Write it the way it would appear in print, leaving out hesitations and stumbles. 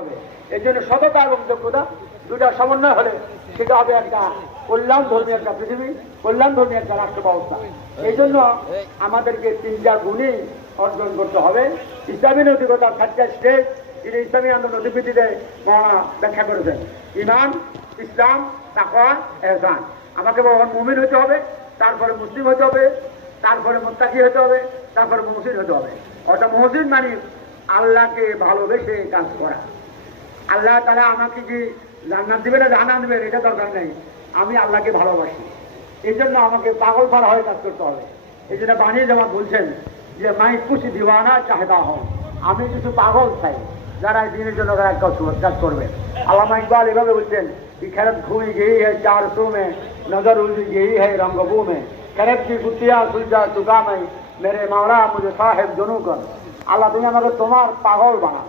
হবে। এই জন্য সততা এবং যোগ্যতা দুটা সমন্বয় হলে সেটা হবে একটা কল্যাণ ধর্মী একটা পৃথিবী, কল্যাণ ধর্মী একটা রাষ্ট্র ব্যবস্থা। এই জন্য আমাদেরকে তিনটা গুণই অর্জন করতে হবে। ইসলামী নৈতিকতা 4টা স্টেজ তিনি ইসলামী আন্দোলন নথিভিত্তিতে মহানা ব্যাখ্যা করেছেন। ইমান, ইসলাম, তাকওয়া, ইহসান। আমাকে মুমিন হতে হবে, তারপরে মুসলিম হতে হবে, তারপরে মুত্তাকি হতে হবে, তারপরে মুহসিন হতে হবে। অর্থাৎ মুহসিন মানে আল্লাহকে ভালোবেসে কাজ করা। আল্লাহ তারা আমাকে কি জান্নাত দিবে না জাহান্নাম দিবে এটা দরকার নেই, আমি আল্লাহকে ভালোবাসি। এই জন্য আমাকে পাগল পারা হয়ে কাজ করতে হবে। এই জন্য বানিয়ে যেমন বলছেন যে মাই কুছ দিওয়ানা চাহতা হন, আমি কিছু পাগল চাই যারা এই দিনের জন্য কাজ করবে। আল্লামা ইকবাল এভাবে বলছেন कि खैरत खुई गई है 400 में, नजर उलझ गई है रंगबू में, खैरत की गुत्तियां सुलझा चुका मैं, मेरे मौला मुझे साहेब जुनू कर। আল্লাহ তুমি আমাকে তোমার পাগল বানা।